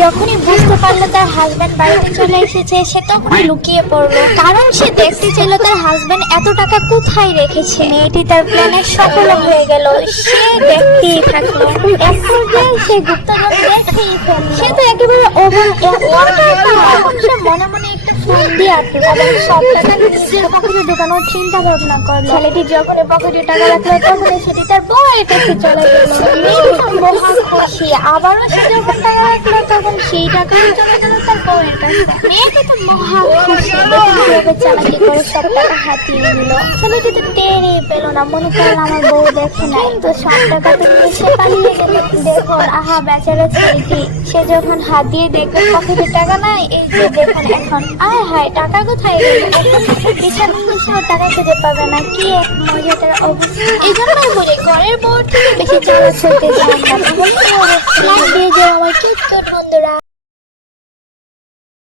যখনই বুঝতে পারলো তার হাজবেন্ড বাড়িতে চলে এসেছে, সে তখনই লুকিয়ে পড়লো, কারণ সে দেখতে চাইলো তার হাজবেন্ড এত টাকা কোথায় রেখেছে। মেয়েটি তার প্ল্যানে সফল হয়ে গেল, সে দেখতেই থাকলো। এক পর্যায়ে সে গুপ্তধন দেখেই ফেললো। সে তো একেবারে সে মনে মনে একটা ফোন দিয়ে আটকে এবং সব টাকা নিজের পকেটে ঢোকানোর চিন্তা ভাবনা করলো। ছেলেটি যখন পকেটে টাকা রাখলো তখন সেটি তার বউয়ের কাছে চলে গেল। মেয়েটি তো মহা খুশি, আবারও সে যখন টাকা রাখলো তখন সেই টাকাও চলে গেল তার বউয়ের কাছে। মেয়েটি তো মহা খুশি, দেখুন কিভাবে চালাকি করে সব টাকা হাতিয়ে নিল। ছেলেটি তো টেরই পেল না, মনে করলো আমার বউ দেখে নাই, তো সব টাকা তো নিয়ে সে পালিয়ে গেল। দেখুন আহা বেচারা ছেলেটি, সে যখন হাত দিয়ে দেখবে পকেটে টাকা নাই, এই যে দেখুন এখন আয় হায় টাকা কোথায় গেল, বিছানা নিচেও টাকা খুঁজে পাবে না। কি এক মজাদার অবস্থা। এই জন্যই বলি ঘরের বউর থেকে বেশি চালাক হতে চান না, লাইক দিয়ে যাও আমার কিউট কিউট বন্ধুরা।